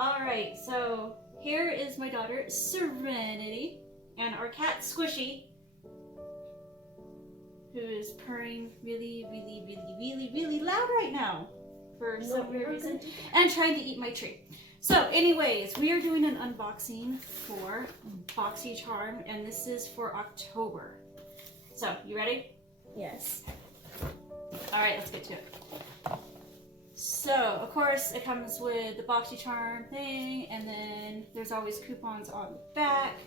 Alright, so here is my daughter, Serenity, and our cat, Squishy, who is purring really, really, really, really, really loud right now for some weird reason, and trying to eat my tree. So anyways, we are doing an unboxing for Boxycharm, and this is for October. So, you ready? Yes. Alright, let's get to it. So, of course, it comes with the Boxycharm thing, and then there's always coupons on the back.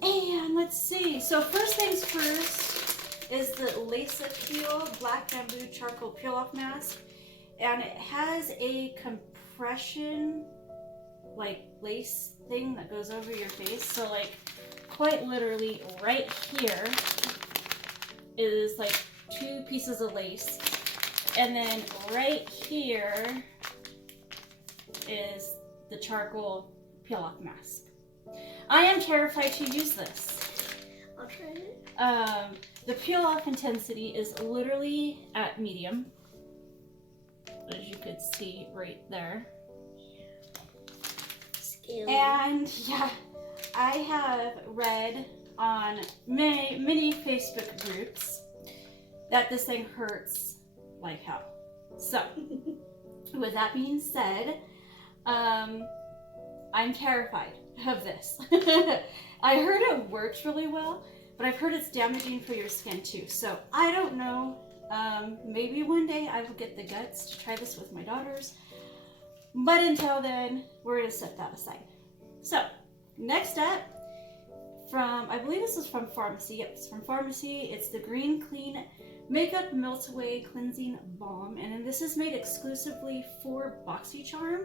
And let's see. So, first things first is the Lace Appeal Black Bamboo Charcoal Peel Off Mask. And it has a compression, like, lace thing that goes over your face. So, like, quite literally right here is, like, 2 pieces of lace. And then right here is the charcoal peel-off mask. I am terrified to use this. I'll try it. The peel-off intensity is literally at medium, as you could see right there. Scaly. And yeah, I have read on many Facebook groups that this thing hurts like hell. So, with that being said, I'm terrified of this. I heard it works really well, but I've heard it's damaging for your skin too. So, I don't know. Maybe one day I will get the guts to try this with my daughters. But until then, we're going to set that aside. So, next up, I believe this is from Pharmacy. Yep, it's from Pharmacy. It's the Green Clean Makeup Melt Away Cleansing Balm, and then this is made exclusively for Boxycharm.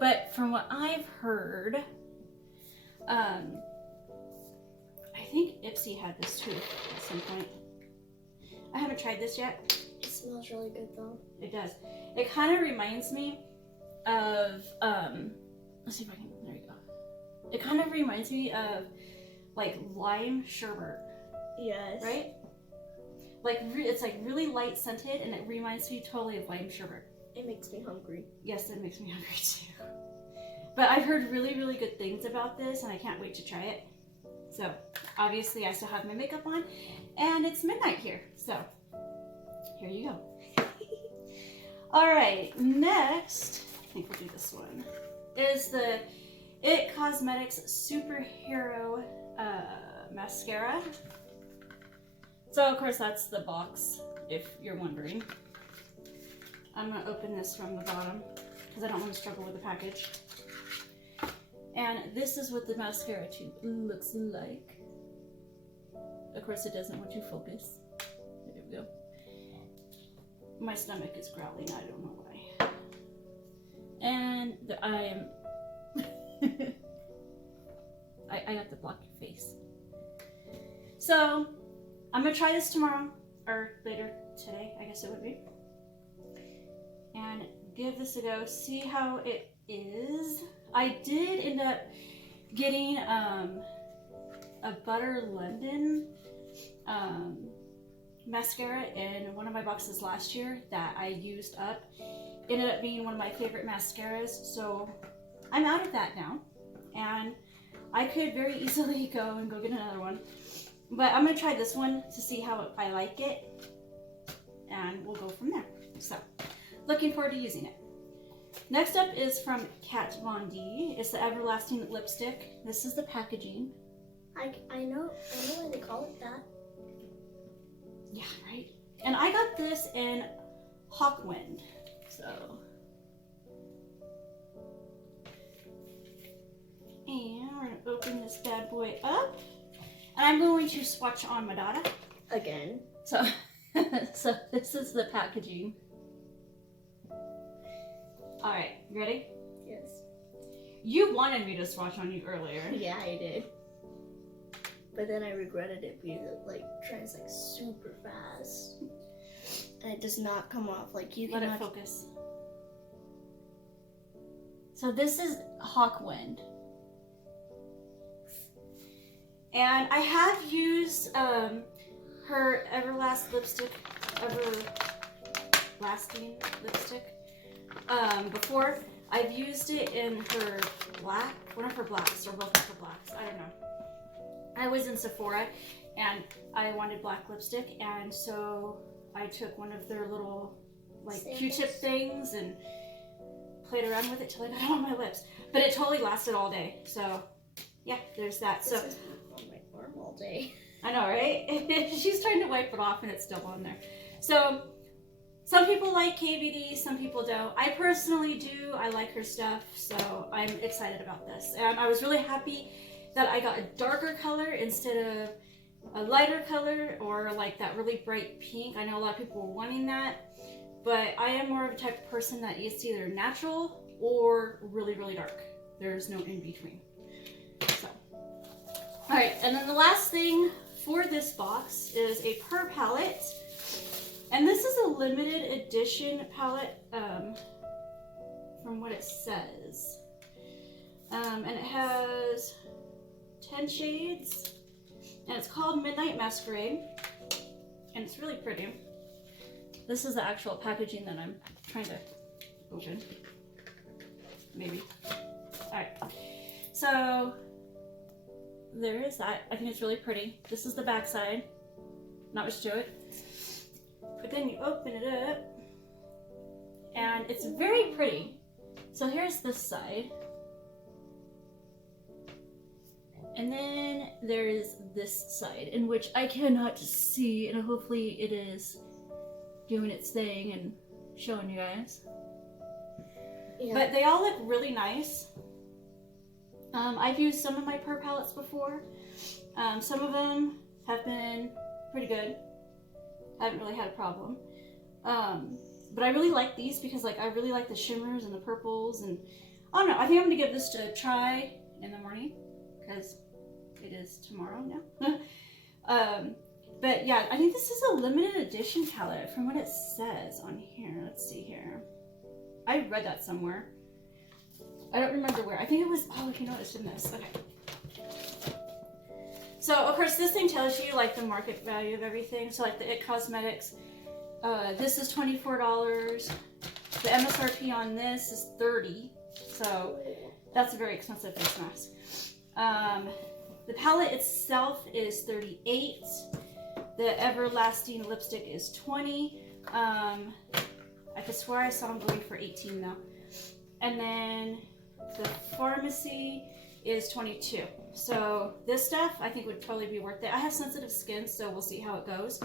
But from what I've heard, I think Ipsy had this too at some point. I haven't tried this yet. It smells really good though. It does. It kind of reminds me of, let's see if I can, there you go. It kind of reminds me of like lime sherbet. Yes. Right? Like, it's like really light scented, and it reminds me totally of lime sherbet. It makes me hungry. Yes, it makes me hungry too. But I've heard really, really good things about this, and I can't wait to try it. So, obviously, I still have my makeup on, and it's midnight here. So, here you go. Alright, next, I think we'll do this one, is the It Cosmetics Superhero mascara. So of course that's the box, if you're wondering. I'm gonna open this from the bottom because I don't want to struggle with the package. And this is what the mascara tube looks like. Of course it doesn't want to focus. There we go. My stomach is growling, I don't know why. And I am I have to block your face. So, I'm gonna try this tomorrow, or later today, I guess it would be. And give this a go, see how it is. I did end up getting a Butter London mascara in one of my boxes last year that I used up. Ended up being one of my favorite mascaras, so I'm out of that now, and I could very easily go get another one, but I'm gonna try this one to see how I like it, and we'll go from there. So, looking forward to using it. Next up is from Kat Von D. It's the Everlasting Lipstick. This is the packaging. I know why they call it that. Yeah, right. And I got this in Hawkwind. So, and we're gonna open this bad boy up, and I'm going to swatch on my daughter Again. So, so this is the packaging. All right, you ready? Yes. You wanted me to swatch on you earlier. Yeah, I did. But then I regretted it because it like trans like super fast. And it does not come off like you Let can it focus. So this is Hawkwind. And I have used her Everlast lipstick lasting lipstick. Before, I've used it in her black, one of her blacks, or both of her blacks, I don't know. I was in Sephora and I wanted black lipstick, and so I took one of their little like Samples. Q-tip things and played around with it till I got it on my lips. But it totally lasted all day. So yeah, there's that. So This has been on my arm all day. I know, right? She's trying to wipe it off and it's still on there. So some people like KVD, some people don't. I personally do. I like her stuff, so I'm excited about this. And I was really happy that I got a darker color instead of a lighter color or like that really bright pink. I know a lot of people were wanting that, but I am more of a type of person that it's either natural or really, really dark. There's no in between. So, all right, and then the last thing for this box is a purr palette. And this is a limited edition palette from what it says. And it has 10 shades. And it's called Midnight Masquerade. And it's really pretty. This is the actual packaging that I'm trying to open. Maybe. Alright. So, there is that. I think it's really pretty. This is the back side. Not much to it. But then you open it up, and it's very pretty. So here's this side. And then there is this side, in which I cannot see, and hopefully it is doing its thing and showing you guys. Yeah. But they all look really nice. I've used some of my purr palettes before. Some of them have been pretty good. I haven't really had a problem. But I really like these because like I really like the shimmers and the purples, and I don't know, I think I'm gonna give this a try in the morning because it is tomorrow now. But yeah, I think this is a limited edition palette from what it says on here. Let's see here. I read that somewhere. I don't remember where. I think it was, oh, you know, it's in this. Okay. So, of course, this thing tells you, like, the market value of everything. So, like, the IT Cosmetics, this is $24. The MSRP on this is $30. So, that's a very expensive face mask. The palette itself is $38. The Everlasting lipstick is $20. I could swear I saw them going for $18 though. And then the Pharmacy is $22. So this stuff I think would totally be worth it. I have sensitive skin, so we'll see how it goes.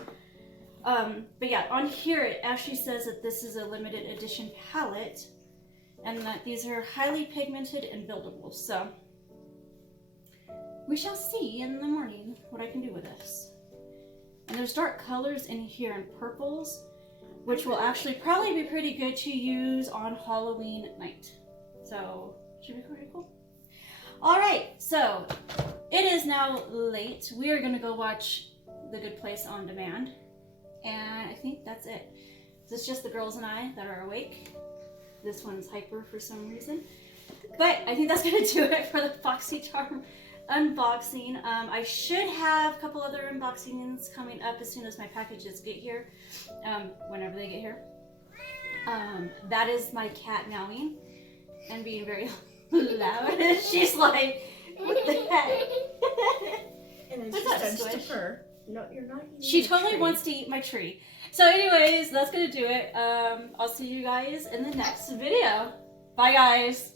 But yeah, on here it actually says that this is a limited edition palette and that these are highly pigmented and buildable. So we shall see in the morning what I can do with this. And there's dark colors in here and purples, which will actually probably be pretty good to use on Halloween night. So, should be pretty cool. All right, so it is now late. We are gonna go watch The Good Place on demand. And I think that's it. So it's just the girls and I that are awake. This one's hyper for some reason. But I think that's gonna do it for the Boxycharm unboxing. I should have a couple other unboxings coming up as soon as my packages get here, whenever they get here. That is my cat meowing and being very loud. She's like, what the heck? And then What's she that, starts to Squish? purr. No, you're not eating She the totally tree. wants to eat my tree. So anyways, that's gonna do it. I'll see you guys in the next video. Bye guys.